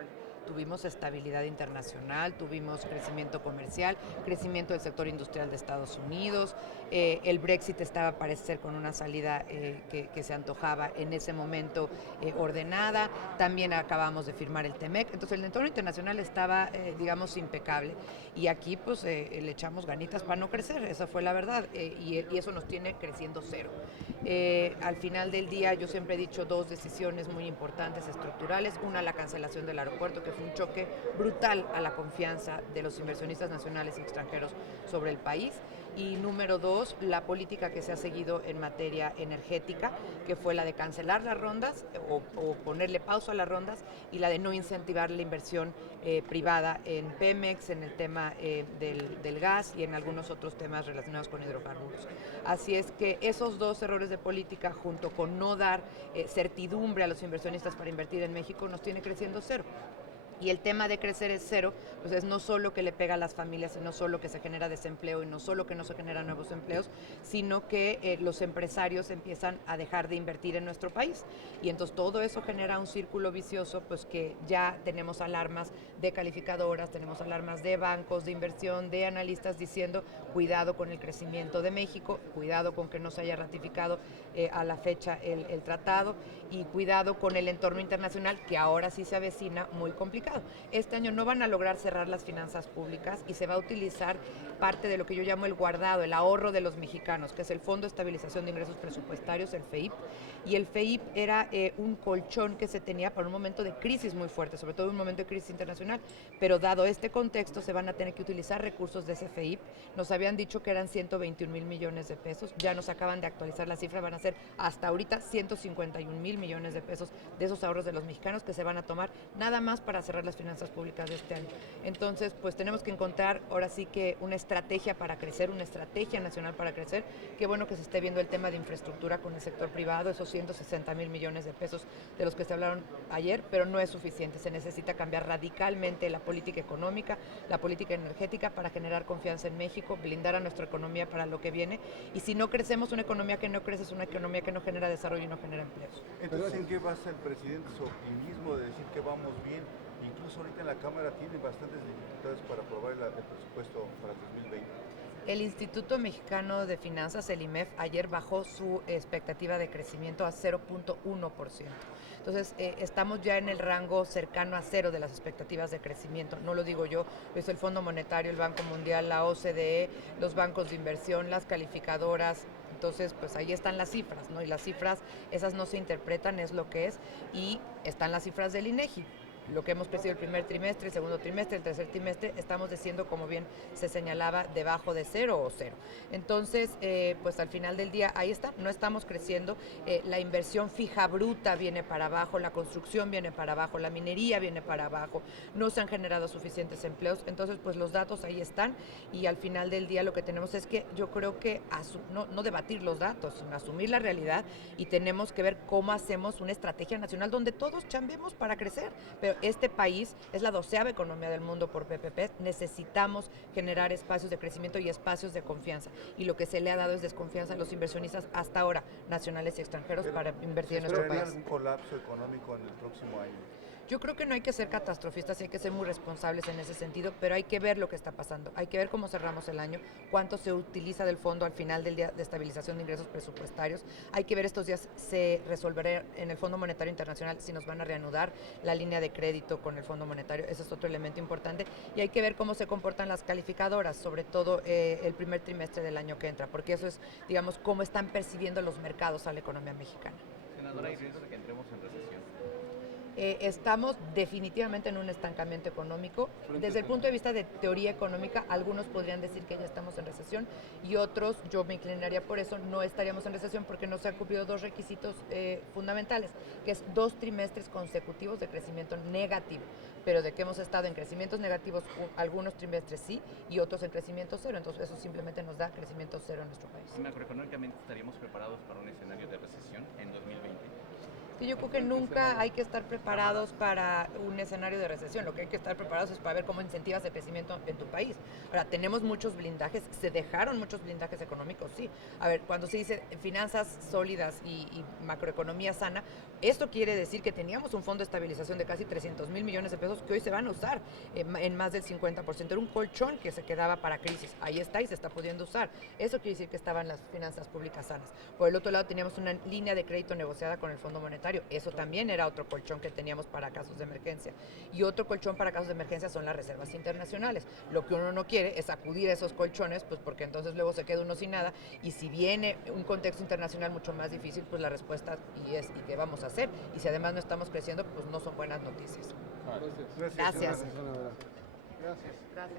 estable. Tuvimos estabilidad internacional, tuvimos crecimiento comercial, crecimiento del sector industrial de Estados Unidos, el Brexit estaba a parecer con una salida que se antojaba en ese momento ordenada, también acabamos de firmar el TEMEC, entonces el entorno internacional estaba, digamos, impecable y aquí pues le echamos ganitas para no crecer, esa fue la verdad, y eso nos tiene creciendo cero. Al final del día yo siempre he dicho dos decisiones muy importantes estructurales, una la cancelación del aeropuerto, que fue un choque brutal a la confianza de los inversionistas nacionales y extranjeros sobre el país, y número dos, la política que se ha seguido en materia energética, que fue la de cancelar las rondas o ponerle pausa a las rondas, y la de no incentivar la inversión privada en Pemex, en el tema del gas y en algunos otros temas relacionados con hidrocarburos. Así es que esos dos errores de política, junto con no dar certidumbre a los inversionistas para invertir en México, nos tiene creciendo cero. Y el tema de crecer es cero, pues es no solo que le pega a las familias, y no solo que se genera desempleo, y no solo que no se generan nuevos empleos, sino que los empresarios empiezan a dejar de invertir en nuestro país. Y entonces todo eso genera un círculo vicioso, pues que ya tenemos alarmas de calificadoras, tenemos alarmas de bancos de inversión, de analistas diciendo cuidado con el crecimiento de México, cuidado con que no se haya ratificado a la fecha el tratado, y cuidado con el entorno internacional, que ahora sí se avecina muy complicado. Este año no van a lograr cerrar las finanzas públicas y se va a utilizar parte de lo que yo llamo el guardado, el ahorro de los mexicanos, que es el Fondo de Estabilización de Ingresos Presupuestarios, el FEIP. Y el FEIP era un colchón que se tenía para un momento de crisis muy fuerte, sobre todo un momento de crisis internacional. Pero dado este contexto, se van a tener que utilizar recursos de ese FEIP. Nos habían dicho que eran 121,000 millones de pesos. Ya nos acaban de actualizar la cifra, van a ser hasta ahorita 151,000 millones de pesos de esos ahorros de los mexicanos que se van a tomar nada más para cerrar las finanzas públicas de este año. Entonces, pues tenemos que encontrar ahora sí que una estrategia para crecer, una estrategia nacional para crecer. Qué bueno que se esté viendo el tema de infraestructura con el sector privado, esos 160,000 millones de pesos de los que se hablaron ayer, pero no es suficiente. Se necesita cambiar radicalmente la política económica, la política energética para generar confianza en México, blindar a nuestra economía para lo que viene. Y si no crecemos, una economía que no crece es una economía que no genera desarrollo y no genera empleos. Entonces, ¿en qué basa el presidente su optimismo de decir que vamos bien? Incluso ahorita en la Cámara tiene bastantes dificultades para aprobar el presupuesto para 2020. El Instituto Mexicano de Finanzas, el IMEF, ayer bajó su expectativa de crecimiento a 0.1%. Entonces, estamos ya en el rango cercano a cero de las expectativas de crecimiento. No lo digo yo, lo hizo el Fondo Monetario, el Banco Mundial, la OCDE, los bancos de inversión, las calificadoras. Entonces, pues ahí están las cifras, ¿no? Y las cifras, esas no se interpretan, es lo que es, y están las cifras del INEGI. Lo que hemos crecido el primer trimestre, el segundo trimestre, el tercer trimestre, estamos diciendo, como bien se señalaba, debajo de cero o cero. Entonces, pues al final del día, ahí está, no estamos creciendo, la inversión fija bruta viene para abajo, la construcción viene para abajo, la minería viene para abajo, no se han generado suficientes empleos, entonces pues los datos ahí están, y al final del día lo que tenemos es que yo creo que no debatir los datos, sino asumir la realidad, y tenemos que ver cómo hacemos una estrategia nacional donde todos chambemos para crecer. Pero este país es la 12ª economía del mundo por PPP. Necesitamos generar espacios de crecimiento y espacios de confianza. Y lo que se le ha dado es desconfianza a los inversionistas hasta ahora, nacionales y extranjeros, Pero, para invertir en nuestro ¿esperaría país. algún colapso económico en el próximo año? Yo creo que no hay que ser catastrofistas, hay que ser muy responsables en ese sentido, pero hay que ver lo que está pasando, hay que ver cómo cerramos el año, cuánto se utiliza del fondo al final del día de estabilización de ingresos presupuestarios, hay que ver estos días se resolverá en el Fondo Monetario Internacional si nos van a reanudar la línea de crédito con el Fondo Monetario, ese es otro elemento importante, y hay que ver cómo se comportan las calificadoras, sobre todo el primer trimestre del año que entra, porque eso es, digamos, cómo están percibiendo los mercados a la economía mexicana. Senadora, ¿hay riesgo de que entremos en recesión? Estamos definitivamente en un estancamiento económico. Desde el punto de vista de teoría económica, algunos podrían decir que ya estamos en recesión, y otros, yo me inclinaría por eso, no estaríamos en recesión porque no se han cumplido dos requisitos fundamentales, que es 2 trimestres consecutivos de crecimiento negativo, pero de que hemos estado en crecimientos negativos algunos trimestres sí, y otros en crecimiento cero, entonces eso simplemente nos da crecimiento cero en nuestro país. ¿Macroeconómicamente estaríamos preparados para un escenario de recesión en 2020? Que yo creo que nunca hay que estar preparados para un escenario de recesión. Lo que hay que estar preparados es para ver cómo incentivas el crecimiento en tu país. Ahora, tenemos muchos blindajes, se dejaron muchos blindajes económicos, sí. A ver, cuando se dice finanzas sólidas y macroeconomía sana, esto quiere decir que teníamos un fondo de estabilización de casi 300,000 millones de pesos que hoy se van a usar en más del 50%. Era un colchón que se quedaba para crisis. Ahí está y se está pudiendo usar. Eso quiere decir que estaban las finanzas públicas sanas. Por el otro lado, teníamos una línea de crédito negociada con el Fondo Monetario. Eso también era otro colchón que teníamos para casos de emergencia. Y otro colchón para casos de emergencia son las reservas internacionales. Lo que uno no quiere es acudir a esos colchones, pues porque entonces luego se queda uno sin nada. Y si viene un contexto internacional mucho más difícil, pues la respuesta ¿y qué vamos a hacer? Y si además no estamos creciendo, pues no son buenas noticias. Gracias. Gracias. Gracias. Gracias.